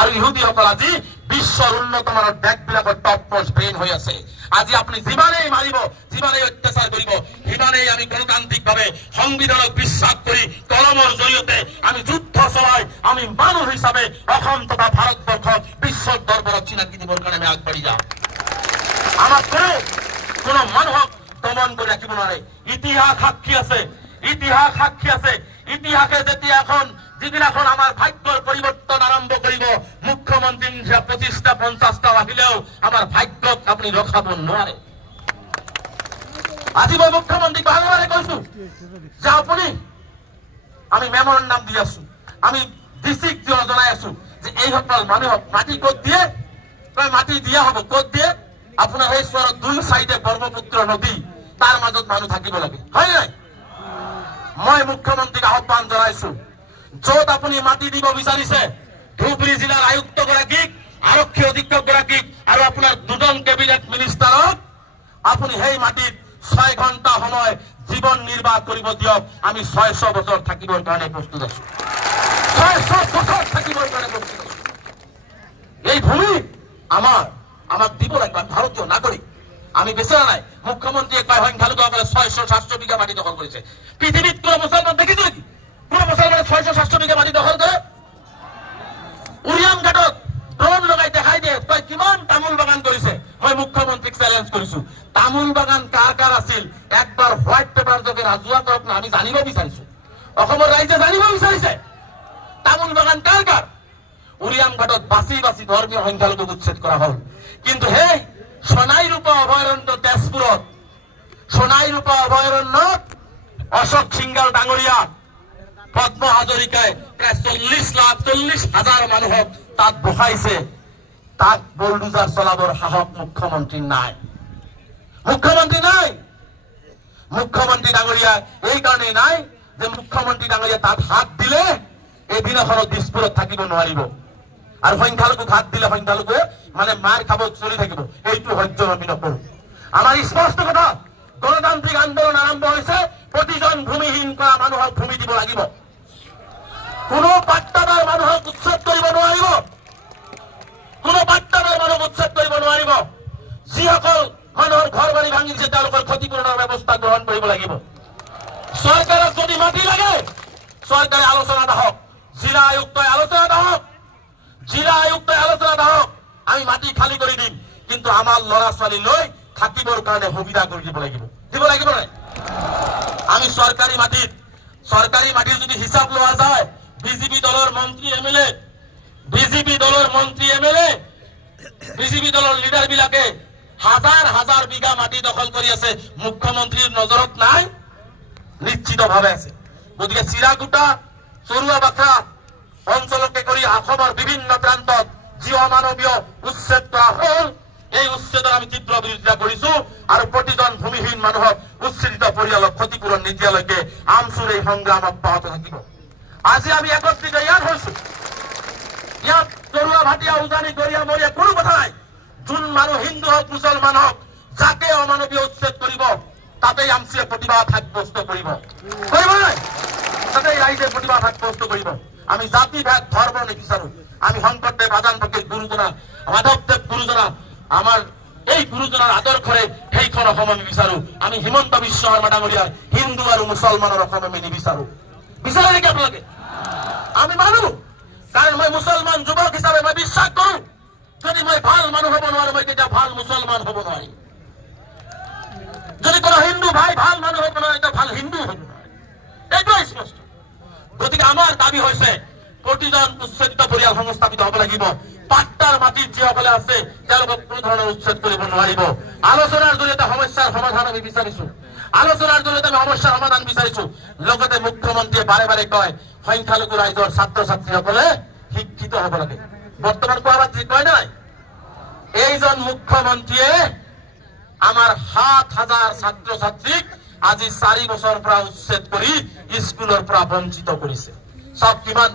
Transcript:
আৰু ইহুদীসকল আজি বিশ্বৰ উন্নত মানৰ দেশবিলাকৰ টপ মোষ্ট ব্ৰেইন হৈ আছে। আজি আপুনি যিমানেই মাৰিব, যিমানেই অত্যাচাৰ কৰিব, সিমানেই আমি গণতান্ত্ৰিকভাৱে সংবিধানক বিশ্বাস কৰি কলমৰ জৰিয়তে আমি যুদ্ধ চলাই আমি মানুহ হিচাপে অসম তথা ভাৰতবৰ্ষক বিশ্বৰ দৰবাৰত চিনাকি দিবৰ কাৰণে আমি আগবাঢ়ি যাম। আমাক কোনো মানুহক দমন কৰি ৰাখিব নোৱাৰে। ইতিহাস সাক্ষী আছে, ইতিহাস সাক্ষী আছে। ইতিহাসে যেতিয়া যিদিনাখন আমাৰ ভাগ্যৰ পৰিৱৰ্তন আৰম্ভ কৰিব, মুখ্যমন্ত্ৰী 25টা 50টা আহিলেও আমাৰ ভাগ্যক আপুনি ৰখাব নোৱাৰে। আজি মই মুখ্যমন্ত্ৰীক বাৰে বাৰে কৈছো যে আপুনি, আমি মেমৰেণ্ডাম দি আছো, আমি ডিচিক জনাই আছো যে এইসকল মানুহক মাটি ক'ত দিয়ে, মাটি দিয়া হ'ব, ক'ত দিয়ে আপোনাৰ এই চহৰত 2 চাইডে ব্ৰহ্মপুত্ৰ নদী, তাৰ মাজত মানুহ থাকিব লাগে, হয় নাই? মই মুখ্যমন্ত্ৰীক আহ্বান জনাইছো, য'ত আপুনি মাটি দিব বিচাৰিছে ধুবুৰী জিলাৰ আয়ুক্তগৰাকীক, আৰক্ষী অধীক্ষকগৰাকীক আৰু আপোনাৰ 2জন কেবিনেট মিনিষ্টাৰক আপুনি সেই মাটিত 6 ঘণ্টা সময় জীৱন নিৰ্বাহ কৰিব দিয়ক। আমি 600 বছৰ থাকিবৰ কাৰণে প্ৰস্তুত আছো, 600 বছৰ থাকিবৰ কাৰণে প্ৰস্তুত আছো। এই ভূমি আমাক দিব লাগিব, ভাৰতীয় নাগৰিক, আমি বেচা নাই। মুখ্যমন্ত্ৰীয়ে কয় সংখ্যালঘুসকলে 600-700 বিঘা মাটি দখল কৰিছে। পৃথিৱীত কোনো মুছলমান দেখিছো নেকি কোনো মুছলমানে 600-700 বিঘা মাটি দখল কৰে? উৰিয়াম ঘাটত ড্ৰোন লগাই দেখাই দিয়ে তই কিমান তামোল বাগান কৰিছে। মই মুখ্যমন্ত্ৰীক চেলেঞ্জ কৰিছো, তামোল বাগান কাৰ কাৰ আছিল একবাৰ হোৱাইট পেপাৰ যোগে ৰাজহুৱা কৰক না, আমি জানিব বিচাৰিছো। অসমৰ ৰাইজে জানিব বিচাৰিছে তামোল বাগান কাৰ কাৰ। উৰিয়াম ঘাটত বাছি বাছি ধৰ্মীয় সংখ্যালঘুক উচ্ছেদ কৰা হল। কিন্তু সেই সোণাইৰূপা অভয়াৰণ্য তেজপুৰত, সোণাইৰূপা অভয়াৰণ্যত অশোক সিংগাল ডাঙৰীয়া, পদ্ম হাজৰিকাই প্ৰায় 40,000 মানুহক তাত বহাইছে। তাত বুলডোজাৰ চলাবৰ সাহস মুখ্যমন্ত্ৰী নাই, মুখ্যমন্ত্ৰী নাই। মুখ্যমন্ত্ৰী ডাঙৰীয়া এই কাৰণেই নাই যে মুখ্যমন্ত্ৰী ডাঙৰীয়া তাত হাত দিলে এদিনাখনত দিছপুৰত থাকিব নোৱাৰিব, আৰু সংখ্যালঘুক হাত দিলে সংখ্যালঘুৱে মানে মাৰ খাব চলি থাকিব। এইটো সহ্য আমি নকৰো। আমাৰ স্পষ্ট কথা, গণতান্ত্ৰিক আন্দোলন আৰম্ভ হৈছে, প্ৰতিজন ভূমিহীন কৰা মানুহক ভূমি দিব লাগিব। কোনো পাট্টাদাৰ মানুহক উচ্ছেদ কৰিব নোৱাৰিব, কোনো পাট্টাদাৰ মানুহক উচ্ছেদ কৰিব নোৱাৰিব। যিসকল মানুহৰ ঘৰ বাৰী ভাঙিছে তেওঁলোকৰ ক্ষতিপূৰণৰ ব্যৱস্থা গ্ৰহণ কৰিব লাগিব। চৰকাৰক যদি মাটি লাগে চৰকাৰে আলোচনাত আহক, জিলা আয়ুক্তই আলোচনাত আহক, জিলা আয়ুক্তই আলোচনাত আহক, আমি মাটি খালী কৰি দিম। কিন্তু আমাৰ ল'ৰা ছোৱালী লৈ থাকিবৰ কাৰণে সুবিধা কৰি দিব লাগিব, দিব লাগিব নাই? আমি চৰকাৰী মাটিৰ যদি হিচাপ লোৱা যায়, বিজেপি দলৰ মন্ত্ৰী এমএলএ, বিজেপি দলৰ লিডাৰ বিলাকে হাজাৰ বিঘা মাটি দখল কৰি আছে। মুখ্যমন্ত্ৰীৰ নজৰত নাই, নিশ্চিতভাৱে আছে। গতিকে চিৰাকুটা, চৰুৱা বাখৰা অঞ্চলকে কৰি অসমৰ বিভিন্ন প্ৰান্তত যি অমানৱীয় উচ্ছেদ কৰা হল, এই উচ্ছেদৰ আমি তীব্ৰ বিৰোধিতা কৰিছো। আৰু প্ৰতিজন ভূমিহীন মানুহক উচ্ছেদিত পৰিয়ালক ক্ষতিপূৰণ নিদিয়ালৈকে আমচুৰ এই সংগ্ৰাম অব্যাহত থাকিব। আজি আমি একত্ৰিত ইয়াত হৈছো, ইয়াত চৰুৱা ভাটিয়া উজানি গৰিয়া মৰিয়া কোনো কথা নাই। যোন মানুহ হিন্দু হওক মুছলমান হওক, যাকে অমানৱীয় উচ্ছেদ কৰিব তাতেই আমচুৱে প্ৰতিবাদ সাব্যস্ত কৰিব, নাই তাতেই ৰাইজে প্ৰতিবাদ সাব্যস্ত কৰিব। আমি জাতি ভেদ ধৰ্ম নিবিচাৰো। আমি শংকৰদেৱ, আজান ফকীৰ গুৰুজনা, মাধৱদেৱ গুৰুজনা, আমাৰ এই গুৰুজনাৰ আদৰ্শৰে সেইখন অসম আমি বিচাৰো। আমি হিমন্ত বিশ্ব শৰ্মা ডাঙৰীয়াৰ হিন্দু আৰু মুছলমানৰ অসম আমি নিবিচাৰো। বিচাৰে নেকি আপোনালোকে? আমি মানো, কাৰণ মই মুছলমান যুৱক হিচাপে মই বিশ্বাস কৰো, যদি মই ভাল মানুহ হ'ব নোৱাৰো মই তেতিয়া ভাল মুছলমান হ'ব নোৱাৰিম। যদি কোনো হিন্দু ভাই ভাল মানুহ হ'ব নোৱাৰে তেতিয়া ভাল হিন্দু হ'ব নোৱাৰে, এইটোৱে স্পষ্ট। গতিকে আমাৰ দাবী হৈছে প্ৰতিজন উচ্ছেদিত পৰিয়াল সংস্থাপিত হ'ব লাগিব। পাট্টাৰ মাটিত যিসকলে আছে তেওঁলোকক কোনো ধৰণৰ উচ্ছেদ কৰিব নোৱাৰিব। আলোচনাৰ জৰিয়তে সমস্যাৰ সমাধান আমি বিচাৰিছো, আলোচনাৰ জৰিয়তে আমি সমস্যাৰ সমাধান বিচাৰিছো। লগতে মুখ্যমন্ত্ৰীয়ে বাৰে বাৰে কয় সংখ্যালঘু ৰাইজৰ ছাত্ৰ ছাত্ৰীসকলে শিক্ষিত হ'ব লাগে। বৰ্তমান কোৱা কয় নাই, এইজন মুখ্যমন্ত্ৰীয়ে আমাৰ 7,000 ছাত্ৰ ছাত্ৰীক আজি 4 বছৰৰ পৰা উচ্ছেদ কৰি স্কুলৰ পৰা বঞ্চিত কৰিছে। সব কিমান